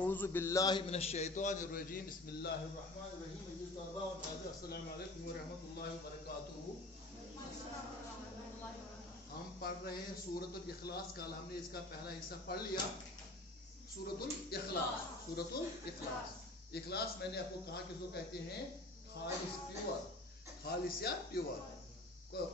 اعوذ باللہ من الشیطان الرجیم بسم اللہ الرحمن الرحیم السلام علیکم ورحمۃ اللہ وبرکاتہ. ہم پڑھ رہے ہیں سورۃ الاخلاص. کل ہم نے اس کا پہلا حصہ پڑھ لیا. سورۃ الاخلاص. اخلاص میں نے آپ کو کہا کہ اس کو کہتے ہیں خالص، پیور، خالص یا پیور. قل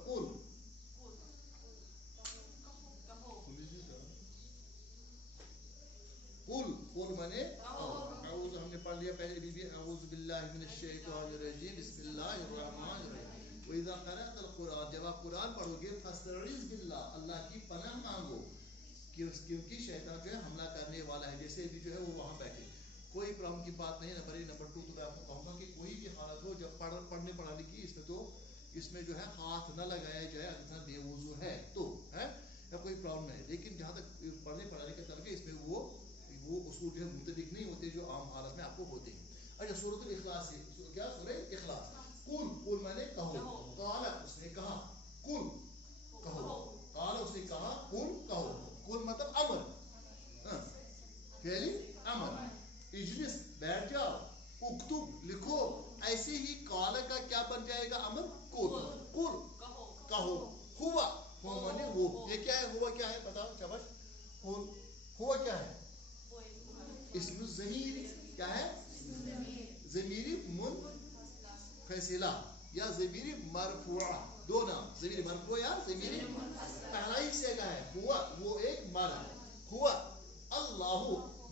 قل مانے اعوذ، ہم نے پڑھ لیا پہلے بھی اعوذ باللہ من الشیطان الرجیم بسم اللہ الرحمن الرحیم. وَإِذَا قَرَأْتَ الْقُرْآنَ، جب آپ قرآن پڑھو گے فَاسْتَعِذْ بِاللَّهِ، اللہ کی پناہ مانگو، کیونکہ شیطان جو ہے حملہ کرنے والا ہے. جیسے بھی جو ہے وہ وہاں بیٹھے. کوئی پرابلم کی بات نہیں. نمبر 1 نمبر 2 تو میں آپ کو کہوں گا کہ کوئی بھی حالت ہو جب پڑھنے پڑھانے کی اس میں جو ہے ہاتھ نہ لگایا جائے اگر بے وضو ہے تو ہے یا کوئی پرابلم ہے. لیکن جہاں تک پڑھنے پڑھانے کے تعلق ہے اس میں وہ اصول جو ہے مطابق نہیں ہوتے جو عام حالت میں آپ کو ہوتے ہیں. اچھا سورۃ الاخلاص ہے. کیا سورہ اخلاص؟ قل مانے کہو. قال اس نے کہا، قل کہو. قال اس نے کہا، قل کہو. قل مطلب امر، فعلی امر. اجلس بیٹھ جاؤ، اکتب لکھو. ایسے ہی قال کا کیا بن جائے گا؟ امر. قل کہو. ہوا مانے وہ. یہ کیا ہے؟ ہوا کیا ہے بتاؤ شاباش. قل ہوا کیا ہے؟ اسم ضمیر. کیا ہے؟ ضمیر منفصلہ یا ضمیر مرفوعہ. دو نام، ضمیر مرفوع یا ضمیر. پہلا ہی سے کا ہے ہوا، وہ ایک مانا. ہوا اللہ،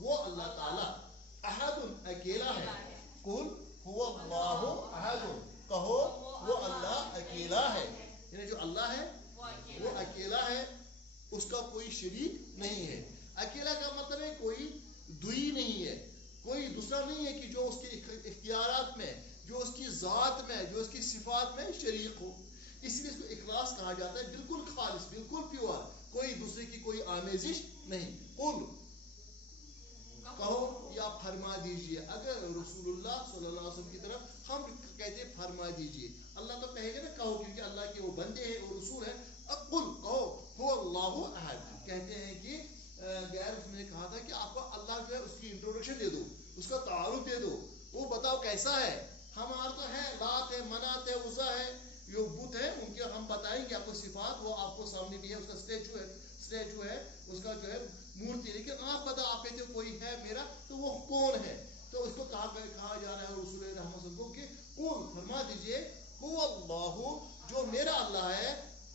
وہ اللہ تعالی. احد اکیلا ہے. قل هو اللہ احد، کہو وہ اللہ اکیلا ہے. یعنی جو اللہ ہے وہ اکیلا ہے، اس کا کوئی شریک نہیں ہے. اکیلا کا مطلب ہے کوئی دوئی نہیں ہے، کوئی دوسرا نہیں ہے کہ جو اس کے اختیارات میں، جو اس کی ذات میں، جو اس کی صفات میں شریک ہو. اس لیے اس کو اخلاص کہا جاتا ہے. بالکل خالص، بالکل پیور، کوئی دوسرے کی کوئی آمیزش نہیں. قل کہو یا فرما دیجئے. اگر رسول اللہ صلی اللہ علیہ وسلم کی طرف ہم کہتے ہیں فرما دیجئے، اللہ تو کہے گا نا کہو، کیونکہ اللہ کے وہ بندے ہیں، وہ رسول ہیں. اب قل کہو هو اللہ احد. کہتے ہیں کہ غیر نے کہا تھا کہ آپ کو اللہ جو ہے اس کی انٹروڈکشن دے دو، اس کا تعارف دے دو. وہ بتاؤ کیسا ہے. ہمارا تو ہے لات ہے، منات ہے، عزا ہے، جو بت ہے ان کے ہم بتائیں گے آپ کو صفات. وہ آپ کو سامنے بھی ہے، اس کا اسٹیچو ہے اس کا جو ہے مورتی. لیکن آپ بتاؤ، آپ کہتے ہو کوئی ہے میرا، تو وہ کون ہے؟ تو اس کو کہا جا رہا ہے رسول رحمت اللہ کو کہ قل فرما دیجئے هو اللہ، جو میرا اللہ ہے.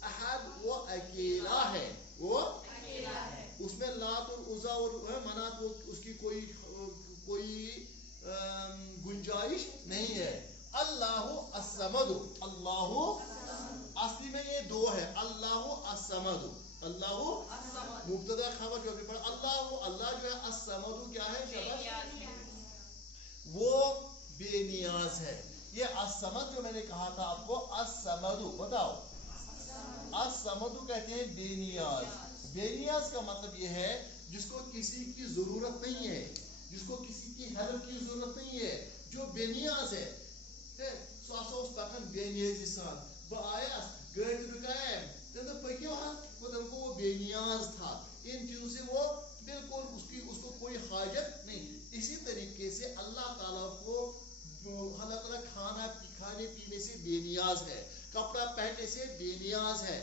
احد وہ اکیلا ہے، وہ اکیلا ہے. اس میں لات اور عزا اور منات اس کی کوئی گنجائش نہیں ہے. اللہ الصمد، اللہ اصلی میں یہ دو ہے. اللہ الصمد، اللہ مبتدا خبر جو پڑھا. اللہ جو ہے الصمد کیا ہے؟ وہ بے نیاز ہے. یہ الصمد جو میں نے کہا تھا آپ کو، الصمد بتاؤ. الصمد کہتے ہیں بے نیاز. بے نیاز کا مطلب یہ ہے جس کو کسی کی ضرورت نہیں ہے، جس کو کسی کی ہیلپ کی ضرورت نہیں ہے، جو بے نیاز ہے. سوس پکان بے نیازی سان. آیا گاڑی رکایا تو پکیو وہ بے نیاز تھا. ان چیزوں سے وہ بالکل اس کو کوئی حاجت نہیں. اسی طریقے سے اللہ تعالیٰ کو کھانے پینے سے بے نیاز ہے، کپڑا پہننے سے بے نیاز ہے،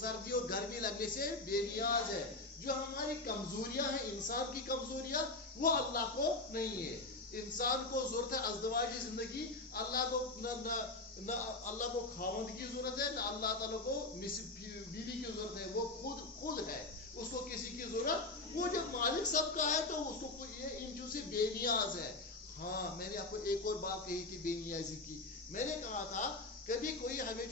سردی اور گرمی لگنے سے بے نیاز ہے. جو ہماری کمزوریاں ہیں، انسان کی کمزوریاں، وہ اللہ کو نہیں ہے. انسان کو ضرورت ہے ازدواجی زندگی. اللہ کو نہ اللہ کو خاوند کی ضرورت ہے، نہ اللہ تعالیٰ کو بیوی کی ضرورت ہے. وہ خود ہے، اس کو کسی کی ضرورت. وہ جب مالک سب کا ہے تو اس کو یہ ان چیزوں سے بے نیاز ہے. ہاں میں نے آپ کو ایک اور بات کہی تھی بے نیازی کی. میں نے کہا تھا کبھی کوئی ہمیں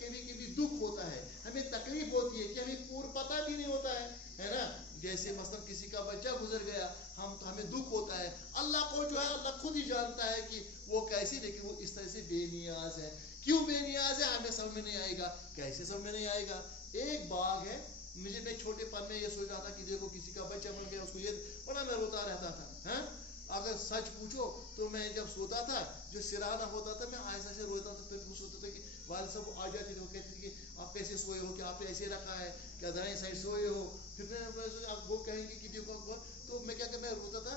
کبھی دکھ ہوتا ہے، ہمیں تکلیف ہوتی ہے کہ ہمیں پتہ بھی نہیں ہوتا ہے نا. جیسے مثلا کسی کا بچہ گزر گیا، ہمیں دکھ ہوتا ہے. اللہ کو جو ہے اللہ خود ہی جانتا ہے کہ وہ کیسی، لیکن وہ اس طرح سے بے نیاز ہے. کیوں بے نیاز ہے ہمیں سمجھ میں نہیں آئے گا. کیسے سمجھ میں نہیں آئے گا؟ ایک باغ ہے، میں چھوٹے پن میں یہ سوچ رہا تھا کہ دیکھو کسی کا بچہ مر گیا، اس کو یہ بڑا میں روتا رہتا تھا. اگر سچ پوچھو تو میں جب سوتا تھا، جو سرانہ ہوتا تھا، میں ایسا سے روتا تھا. پھر پوچھ ہوتا تھا کہ والد صاحب آ جاتے تھے، وہ کہتے تھے کہ آپ کیسے سوئے ہو، کہ آپ نے ایسے رکھا ہے، کیا دائیں سائڈ سوئے ہو. پھر میں وہ کہیں گے کہ دیکھو، تو میں کیا کہ میں روتا تھا.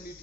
MET,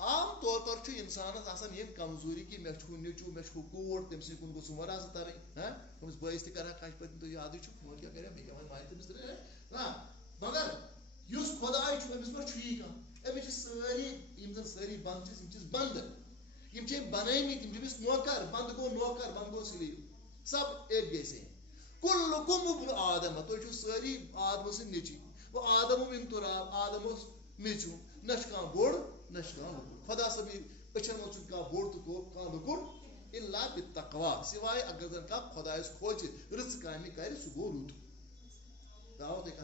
عام طور پر انسانس آسان یہ کمزوری کہ مے نیچو مے کوٹ تم سی کن گھس وراث ترین ہاں تمس بٲیس تہ کران کش پتن تو یاد مول کیا کرے بے مانے تمس نا مگر اس خدائے امس پہ چھ امس ساری زن ساری بند بند بنمت نوکر بند گو نوکر بند گو سلیو سب ایک جیسے کلکم ابن آدم تھی ساری آدم سن نیچی وہ آدم من تراب آدم میچو نہ بوڑ نہ خدا صبی اچھن من کھانا بوڑ تو کھانا لکٹ الا بالتقوا سوائے اگر زن کھانا خدائس کھوچ رٕژ کامہِ کرِ سُہ گوٚو رُت دعوت ایک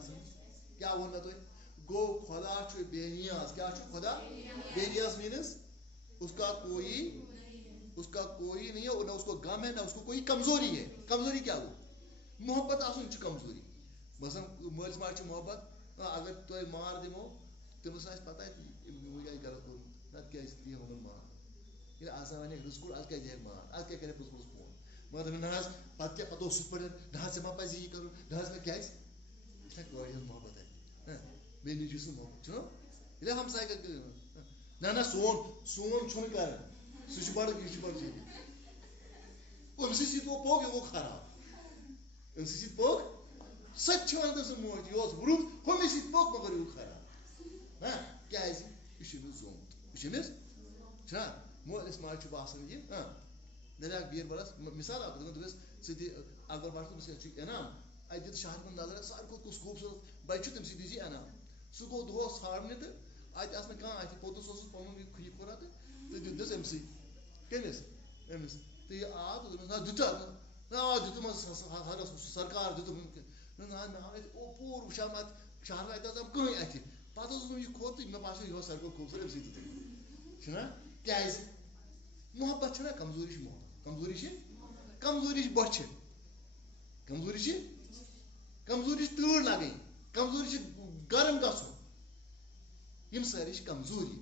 کیا وون مے تۄہہِ گو خدا چھُ بے نیاز کیا چھُ خدا بے نیاز مینس اس کا کوئی نہیں ہے نہ اس کو غم ہے نہ اس کو کوئی کمزوری ہے کمزوری کیا ہو محبت آسن چھ کمزوری مثلا مالس ماج چھ محبت اگر تۄہہِ مار دمو تٔمِس آسہِ پتہ یہ غلط کوٚرمُت نتہٕ کیازِ دی ہون مار ییٚلہِ آسان وَنہِ رٕژ آز کیازِ دی مار آز کیٛاہ کرِ پوٚز پوٚز فون مگر دپن نہ حظ پتہٕ کیٛاہ پتہٕ اوس سُہ پٲٹھۍ نہ حظ ژےٚ ما پزِ یی کرُن نہ حظ مےٚ کیازِ یہِ چھا کورِ ہٕنٛز محبت اتہِ بیٚیہِ نیچوٗ سٕنٛز محبت چھُنہ ییٚلہِ ہمساے نہ سون چھُنہٕ کران سُہ چھُ بڑٕ یہِ چھُ بڑٕ أمسٕے سۭتۍ پوٚک یہِ گوٚو خراب أمسٕے سۭتۍ پوٚک سۄ تہِ چھِ ونان تٔمۍ سٕنٛز موج یہِ اوس رُت ہُمے سۭتۍ پوٚک مگر یہِ گوٚو خراب نا کیازِ یہِ چھُ أمِس زومُت یہِ چھُ أمِس چھُنا مٲلِس ماجہِ چھُ باسان یہِ دپیٛاکھ بیٖربلس مثال اکھ دوٚپُس ژٕ دِ اکبر بٹ دوٚپُس ژےٚ چھُے انعام اتہِ دِتہٕ شہر کُن نظر ساروی کھۄتہٕ کُس خوٗبصوٗرت بچہِ چھُ تٔمسٕے دِژی انعام سُہ گوٚو دۄہس ژھانڈنہِ تہٕ اتہِ آس نہٕ کانٛہہ اتہِ پوٚتُس اوسُس پنُن یہِ کھُرا تہٕ دیُتنس أمسٕے کٔمِس أمِس تہٕ یہِ آو تہٕ دوٚپنس نہ دِتہ دِتُمس سرکار دِتُم نہ اتہِ پوٗرٕ وٕچھان پتہٕ شہر اتہِ آسان کٕہٕنۍ اتہِ پتہٕ اوسُس بہٕ یہِ کھوٚت تہٕ مےٚ باسیو یہِ اوس ساروی کھۄتہٕ خوٗبصوٗرت أمسٕے دِتُم چھُنہ کیازِ محبت چھنہ کمزوری چھِ محبت کمزوری چھِ بۄچھِ کمزوری چھِ تۭر لگٕنۍ کمزوری چھِ گرم گژھُن یِم سٲری چھِ کمزوری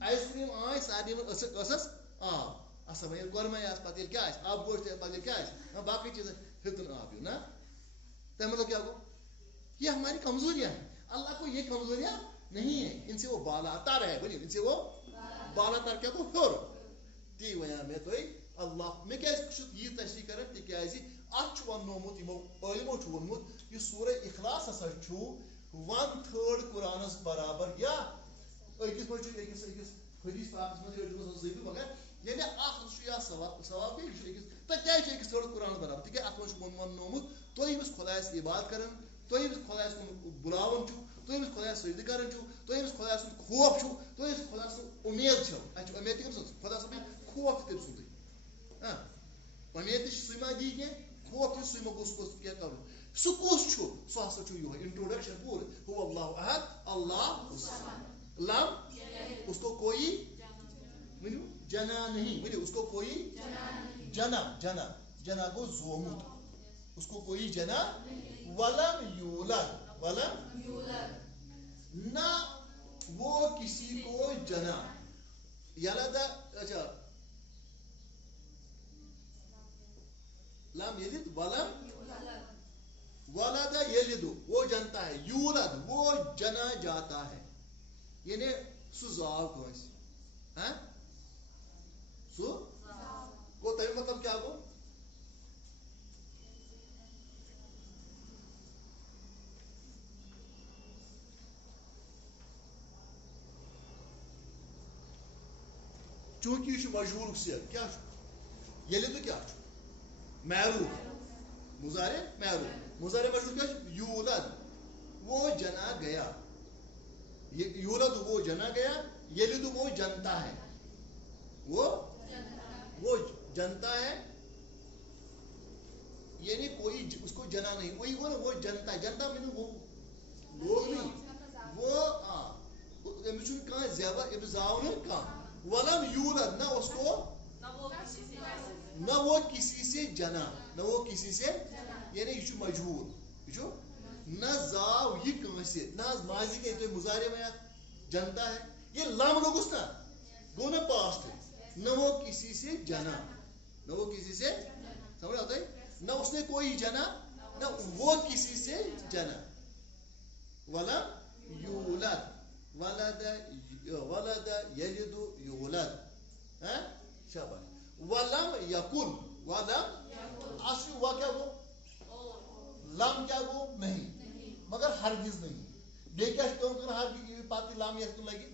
آیِس کرٛیٖم آے سارنٕے ٲسس آب اصل وۄنۍ ییٚلہِ گۄرمے آسہِ پتہٕ ییٚلہِ کیٛاہ آسہِ آب گوش تہِ پتہٕ ییٚلہِ کیٛاہ آسہِ باقٕے چیٖز ہیٚتُن آب ہیوٗ نا تَمہِ مطلب کیا گوٚو یہ ہماری کمزوریاں ہیں اللہ کو یہ کمزوریاں نہیں ہیں ان سے وہ بالا تر ہے بولیے ان سے وہ بالا تر کیا گوٚو ہیوٚر تی وَنیٛاو مےٚ تۄہہِ اللہ مےٚ کیازِ چھُ یہِ تشریح کران تِکیازِ اتھ چھُ وننومُت یِمو عٲلمو چھُ ووٚنمُت یہِ سورہ اخلاص ہسا چھُ 1/3 قرآنس برابر یا أکِس منٛز چھُ أکِس حدیث پاکس منٛز أڑجہِ ضعیف مگر یعنی اکھ چھُ یا ثواب کیٛاہ یہِ چھُ أکِس تہٕ کیازِ چھُ 1/3 قرآنس برابر تِکیازِ اتھ منٛز چھُ وننومُت تُہۍ ییٚمِس خۄدایس عبادت کران تُہۍ ییٚمِس خۄدایس کُن بُلاوان چھُو تُہۍ ییٚمِس خۄدایس سجدٕ کران چھُو تُہۍ ییٚمِس خۄداے سُنٛد خوف چھُو تُہۍ ییٚمِس خۄدا سٕنٛز اُمید چھو اَسہِ چھِ اُمید تہِ کٔمۍ سٕنٛز خۄدا صٲبٕنۍ خوف تہِ تٔمۍ سُنٛدٕے اُمید تہِ چھِ سُے ما دی کینٛہہ خوف تہِ سُے ما گوٚژھ کینٛہہ کرُن سُہ کُس چھُ سُہ ہسا چھُ یِہوے انٹروڈکشن پوٗرٕ ہو اللہ احد اللہ لم اس کو کوئی ؤنِو جنا نہیں ؤنِو اس کو کوئی جنا گوٚو زومُت اس کو کوئی جنا ولم یولد نہ وہ کسی کو جنا یلدا اچھا لم یلد ولم ولد یلد وہ جنتا ہے یولد وہ جنا جاتا ہے یعنی سُہ زاو کٲنٛسہِ ہاں سُہ گوٚو تمیُک مطلب کیٛاہ گوٚو چوٗنٛکہِ یہِ چھُ مجہوٗرُک صیغ کیٛاہ چھُ ییٚلہِ تہٕ کیٛاہ چھُ معروٗف مُضارع مجہوٗر کیٛاہ چھُ یوٗلد وہ جنا گیا یوٗلد وہ جنا گیا یلد وہ جنتا ہے وہ جنتا ہے یعنی کوئی اس کو جنا نہیں وہی وہ جنتا میں وہ لوگ نہیں وہ امس چھُنہٕ کانٛہہ زیبر امس زاو نہٕ کانٛہہ ولم یولد نہ اس کو نہ وہ کسی سے جنا نہ وہ کسی سے یعنی یہ چھُ مجہوٗر یہ چھُ نہ زاو یہ کٲنٛسہِ نہ حظ ماضی کے تُہۍ مُضارع میں جنتا ہے یہ لم لوگُس نا گوٚو نہ پاسٹ نہ وہ کسی سے جنا نہ وہ کسی سے سمجھ آتا ہے نہ اس نے کوئی جنا نہ وہ کسی سے جنا ولم یولد ولد یلد یولد شاباش ولم یکن ولم اصل ہوا کیا گو لم کیا گو نہیں مگر ہرگز نہیں بیٚیہِ کیٛاہ چھُ پیوان کرُن ہرگز پتہٕ لم یتھ کُن لگہِ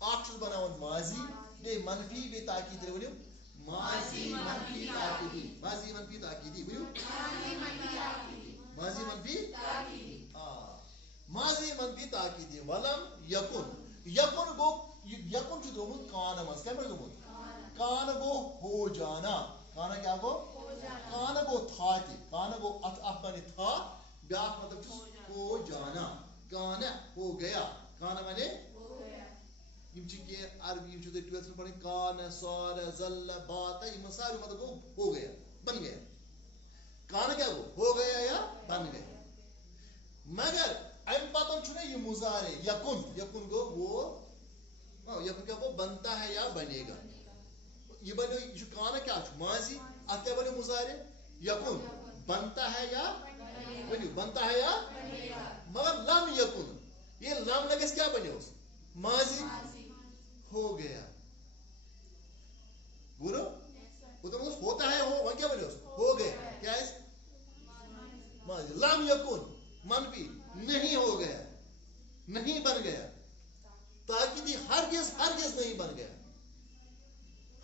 اکھ چھُس بناوان ماضی بیٚیہِ منفی بیٚیہِ تاکیٖد ؤنِو ماضی منفی تاکیٖدی ماضی منفی تاکیٖدی ؤنِو ماضی منفی ماضی منفی تاکیٖدی ولم یکن یکن گو یکن چھُ درٛومُت کانہٕ منٛز کمہِ منٛز درٛومُت کانہٕ گوٚو ہو جانا کانہٕ کیٛاہ گوٚو کانہٕ گوٚو تھا تہِ کانہٕ گوٚو اکھ بنہِ تھا بیاکھ مطلب چھُس ہو جانا کانہٕ ہو گیا کانہٕ بنے یم چھِ کینٛہہ عربی یم چھِ تُہۍ ٹویلتھس پڑھٕنۍ کانہٕ سارٕ ذل بات یِمن ساروی مطلب گوٚو ہو گیا بن گیا کانہٕ کیٛاہ گوٚو ہو گیا یا بن گیا مگر امہِ پتہٕ چھُنہ یہِ مُضارے یکُن یکُن گوٚو وہ یکُن کیٛاہ گوٚو بنتا ہے یا بنے گا یہ بنو یہ چھُ کانہٕ کیٛاہ چھُ ماضی اتھ کیٛاہ بنیو مُضارے یکُن بنتا ہے یا ؤنِو بنتا ہے یا مگر لم یکُن یہ لم لگس کیا بنیوس ماضی ہو گیا بولو ادھر ہوتا ہے ہو وہاں کیا بنیوس ہو گیا کیا ہے ماضی لم یکن منفی نہیں ہو گیا نہیں بن گیا تاکہ ہرگز ہرگز نہیں بن گیا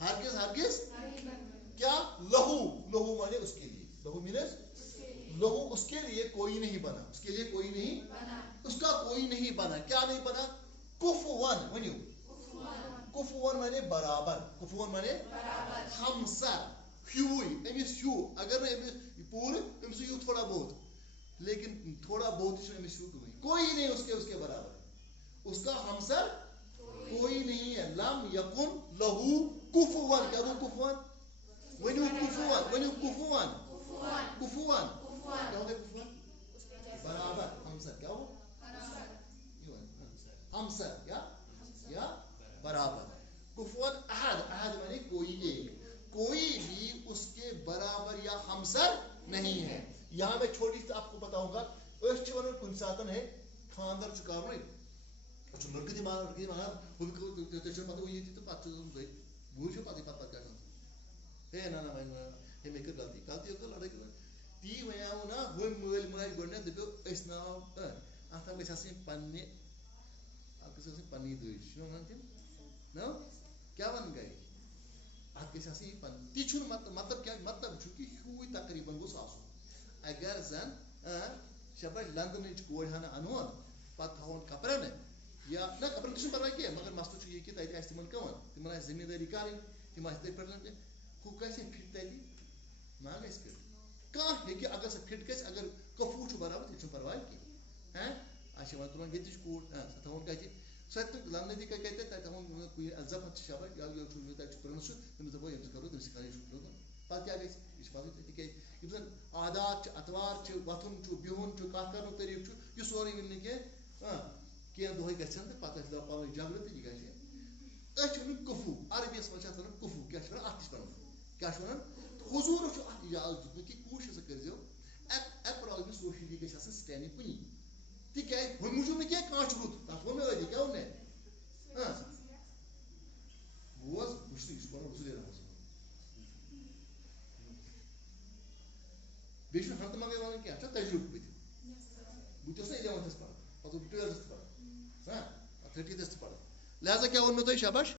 ہرگز ہرگز کیا لہو لہو مانے اس کے لیے لہو مینس لہو اس کے لیے کوئی نہیں بنا اس کے لیے کوئی نہیں اس کا کوئی نہیں بنا کیا نہیں بنا کفوان ونیو کفوان مانے برابر کفوان مانے ہمسر ہیوئی امس ہیو اگر نہ امس پورے امس ہیو تھوڑا بہت لیکن تھوڑا بہت ہی امس ہیو کوئی نہیں اس کے برابر اس کا ہمسر کوئی نہیں ہے لم یکن لہو کفوان کیا وہ کفوان ونیو کفوان ونیو کفوان کفوان کیا ہوتا ہے کفوان برابر ہمسر کیا ہو ہمسر یا برابر کفوان احد احد مانے کوئی ایک کوئی بھی اس کے برابر یا ہمسر نہیں ہے یہاں میں چھوٹی سی آپ کو پتا ہوگا اس ون کن سات ہے خاندر کر لڑکہ تھی مان لڑکی مان پتہ یہ تو پتہ بوجھو پتہ پتہ کیا ہے نا ہے میں کر غلطی کر لڑائی تی ونیاو نا ہم مل ماج گۄڈنیٚتھ دپیو أسۍ ناو اتھ گژھِ آسٕنۍ پننہِ اتھ گژھِ آسٕنۍ پننی دٔج چھُنہ ونان تِم نا کیٛاہ ون گرِ اتھ گژھِ آسٕنۍ پنٕنۍ تی چھُنہٕ مطلب کیٛاہ مطلب چھُ کہِ ہیوٗے تقریٖبن گوٚژھ آسُن اگر زن شاباش لندنٕچ کورِ ہنا انون پتہٕ تھاوون کپرن یا نہ کپرن تہِ چھُنہٕ پرواے کینٛہہ مگر مسلہٕ چھُ یہِ کہِ تتہِ آسہِ تِمن کٲم تِمن آسہِ زٔمیٖندٲری کرٕنۍ تِم آسہِ تٔتھۍ پٮ۪ٹھ ہُہ گژھِ فٹ تتہِ ما گژھِ فٹ کانٛہہ ہیٚکہِ اگر سۄ فٹ گژھِ اگر کفوٗ چھُ برابر تیٚلہِ چھُنہٕ پرواے کینٛہہ اچھا وۄنۍ تُلون ییٚتِچ کوٗر سۄ تھاوون کتہِ سۄ تہِ لندن تہِ کتہِ تتہِ تھاوون کُنہِ الزفت چھِ شاباش یا چھُ تتہِ چھُ پرنس چھُ تٔمِس دپو ییٚمِس کرو تٔمِس کرو پتہٕ کیٛاہ گژھِ یہِ چھِ پتہٕ تِکیٛازِ یِم زن عادات چھِ اتوار چھِ وۄتھُن چھُ بِہُن چھُ کتھ کرنُک طریٖقہٕ چھُ یہِ سورُے ؤنۍ نہٕ کینٛہہ کینٛہہ دۄہے گژھن تہٕ پتہٕ ٲسۍ پنٕنۍ جگڑٕ تہٕ یہِ گژھِ أسۍ چھِ ونان کفوٗ عربیس منٛز چھِ اتھ ونان کفوٗ کیٛاہ چھِ ونان اتھ تہِ چھِ ونان کیٛاہ چھِ ونان حضوٗرن چھُ اتھ اجازت دیُتمُت کہِ کوٗشِش کٔرۍزیو ایپراکسِمیٹ سوشلی گژھِ آسٕنۍ سٹینڈِنٛگ کُنی تِکیٛازِ ہُمہِ موٗجوٗب نہٕ کینٛہہ کانٛہہ چھُ رُت تتھ ووٚن مےٚ ٲدی کیٛاہ ووٚن مےٚ بوز بہٕ چھُس یہِ چھُ پران رسول رحمس بیٚیہِ چھُنہٕ ہنٛگتہٕ منٛگے ونان کینٛہہ اَتھ چھُ تجرُبہٕ بہٕ تہِ اوسُس نا 11th پران پتہٕ اوسُس بہٕ 12th پران 13th تہِ پران لہذا کیٛاہ ووٚن مےٚ تۄہہِ شاباش